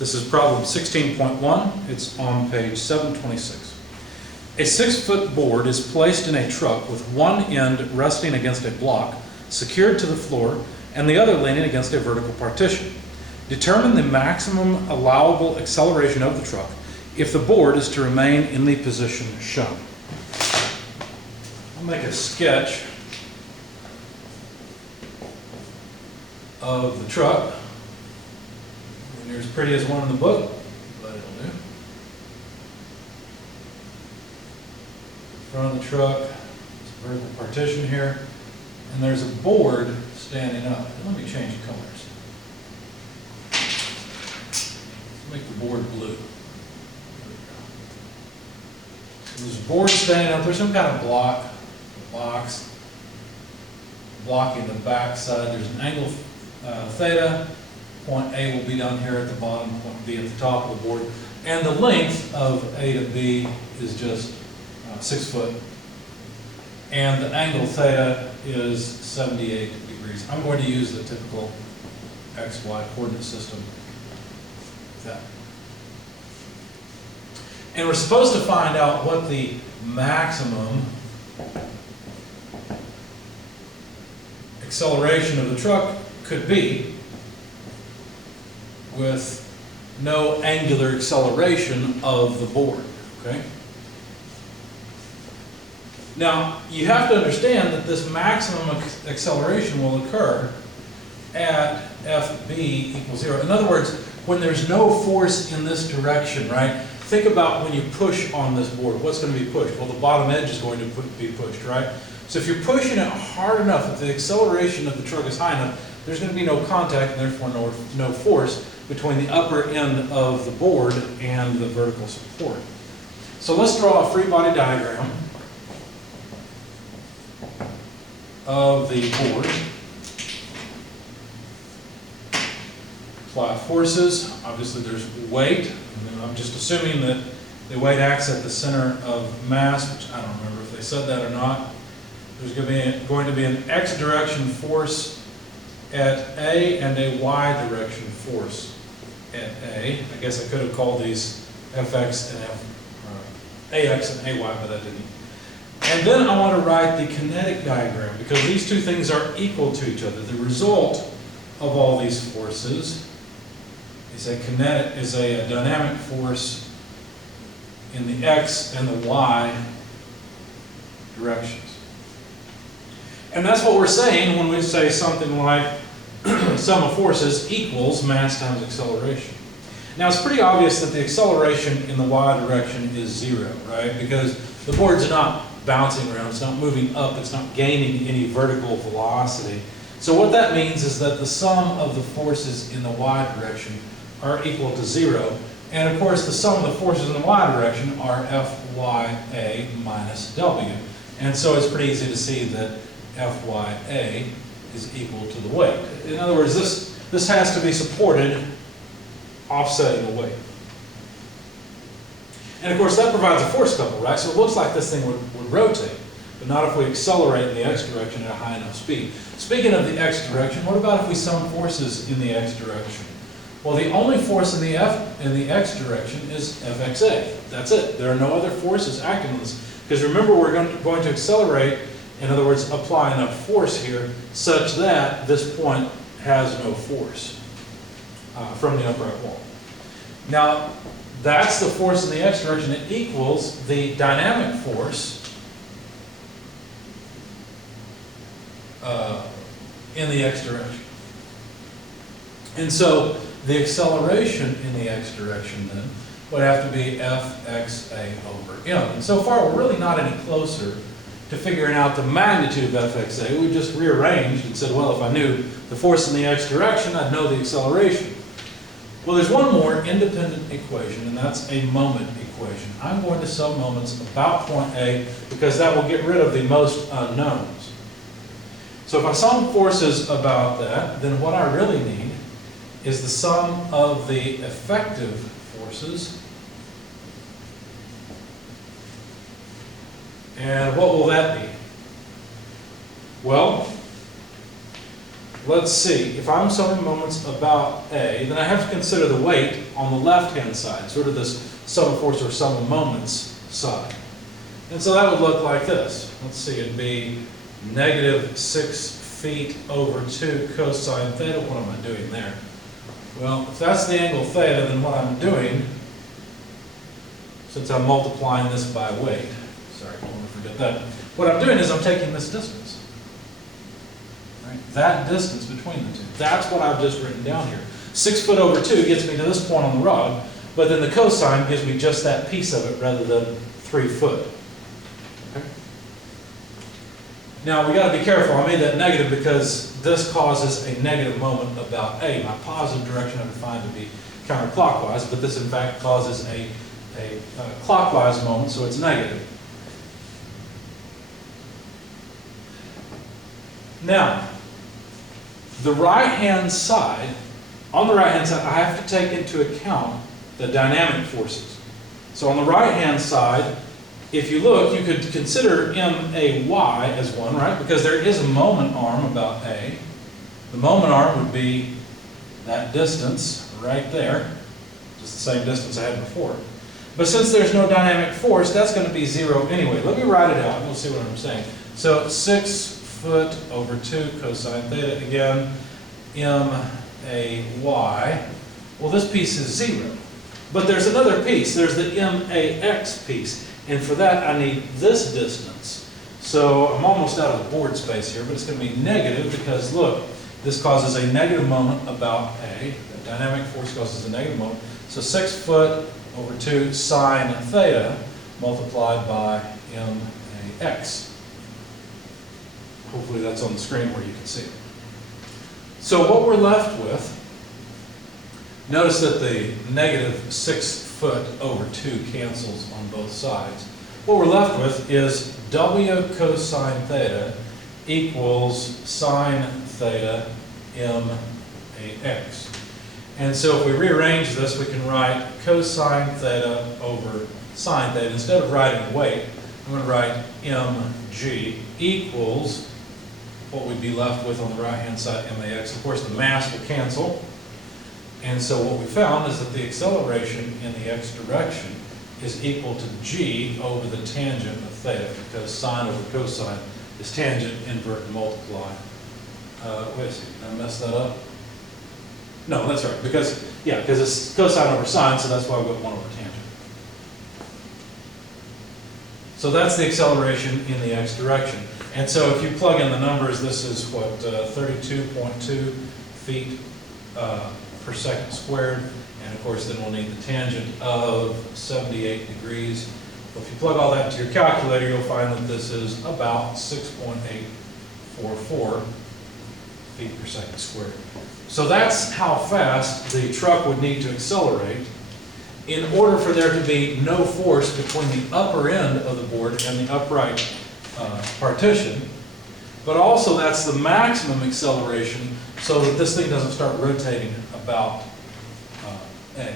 This is problem 16.1. It's on page 726. A 6-foot board is placed in a truck with one end resting against a block, secured to the floor, and the other leaning against a vertical partition. Determine the maximum allowable acceleration of the truck if the board is to remain in the position shown. I'll make a sketch of the truck. Near as pretty as one in the book, but it'll do. Front of the truck, it's a vertical partition here, and there's a board standing up. Let me change the colors. Let's make the board blue. So there's a board standing up. There's some kind of box blocking the back side. There's an angle theta. Point A will be down here at the bottom, point B at the top of the board. And the length of A to B is just 6 foot. And the angle theta is 78 degrees. I'm going to use the typical XY coordinate system. That. And we're supposed to find out what the maximum acceleration of the truck could be with no angular acceleration of the board, okay? Now, you have to understand that this maximum acceleration will occur at FB equals 0. In other words, when there's no force in this direction, right? Think about when you push on this board. What's going to be pushed? Well, the bottom edge is going to be pushed, right? So if you're pushing it hard enough that the acceleration of the truck is high enough, there's going to be no contact and therefore no force between the upper end of the board and the vertical support. So let's draw a free body diagram of the board. Apply forces. Obviously there's weight. I'm just assuming that the weight acts at the center of mass, which I don't remember if they said that or not. There's going to be an X direction force at A and a Y direction force at A. I guess I could have called these Fx and AX and AY, but I didn't. And then I want to write the kinetic diagram because these two things are equal to each other. The result of all these forces is a dynamic force in the X and the Y directions. And that's what we're saying when we say something like sum of forces equals mass times acceleration. Now it's pretty obvious that the acceleration in the y direction is 0, right? Because the board's not bouncing around, it's not moving up, it's not gaining any vertical velocity. So what that means is that the sum of the forces in the y direction are equal to 0. And of course the sum of the forces in the y direction are Fya minus W. And so it's pretty easy to see that Fya is equal to the weight. In other words, this has to be supported offsetting the weight. And of course that provides a force couple, right? So it looks like this thing would rotate, but not if we accelerate in the x direction at a high enough speed. Speaking of the x direction, what about if we sum forces in the x direction? Well, the only force in the x direction is Fxa. That's it. There are no other forces acting on this. Because remember, we're going to accelerate, in other words, apply enough force here such that this point has no force from the upright wall. Now, that's the force in the x direction. It equals the dynamic force in the x direction. And so the acceleration in the x direction then would have to be Fxa over m. And so far, we're really not any closer to figuring out the magnitude of Fxa. We just rearranged and said, well, if I knew the force in the x direction, I'd know the acceleration. Well, there's one more independent equation, and that's a moment equation. I'm going to sum moments about point A because that will get rid of the most unknowns. So if I sum forces about that, then what I really need is the sum of the effective forces. And what will that be? Well, let's see, if I'm summing moments about A, then I have to consider the weight on the left-hand side, sort of this sum of force or sum of moments side. And so that would look like this. Let's see, it'd be negative 6 feet over 2 cosine theta. What am I doing there? Well, if that's the angle theta, then what I'm doing, since I'm multiplying this by weight, sorry, don't want to forget that. What I'm doing is I'm taking this distance. Right? That distance between the two. That's what I've just written down here. 6 foot over 2 gets me to this point on the rod, but then the cosine gives me just that piece of it rather than 3 foot. Okay? Now we got to be careful. I made that negative because this causes a negative moment about A. My positive direction I defined to be counterclockwise, but this in fact causes a clockwise moment, so it's negative. Now, the right-hand side, on the right-hand side, I have to take into account the dynamic forces. So on the right-hand side, if you look, you could consider MAY as one, right? Because there is a moment arm about A. The moment arm would be that distance right there, just the same distance I had before. But since there's no dynamic force, that's going to be 0 anyway. Let me write it out and we'll see what I'm saying. So 6 foot over 2 cosine theta, again, MAY. Well, this piece is 0. But there's another piece. There's the MAX piece. And for that, I need this distance. So I'm almost out of the board space here, but it's going to be negative because, look, this causes a negative moment about A. The dynamic force causes a negative moment. So 6 foot over 2 sine theta multiplied by MAX. Hopefully that's on the screen where you can see it. So what we're left with, notice that the negative 6 foot over 2 cancels on both sides. What we're left with is W cosine theta equals sine theta MAX. And so if we rearrange this, we can write cosine theta over sine theta. Instead of writing weight, I'm going to write mg equals what we'd be left with on the right-hand side, MAX. Of course, the mass will cancel. And so what we found is that the acceleration in the x direction is equal to g over the tangent of theta, because sine over cosine is tangent, invert, and multiply. Wait a second, did I mess that up? No, that's right, because it's cosine over sine, so that's why we've got 1 over tangent. So that's the acceleration in the x direction. And so if you plug in the numbers, this is what, 32.2 feet per second squared. And of course, then we'll need the tangent of 78 degrees. Well, if you plug all that into your calculator, you'll find that this is about 6.844 feet per second squared. So that's how fast the truck would need to accelerate in order for there to be no force between the upper end of the board and the upright partition. But also that's the maximum acceleration so that this thing doesn't start rotating about A.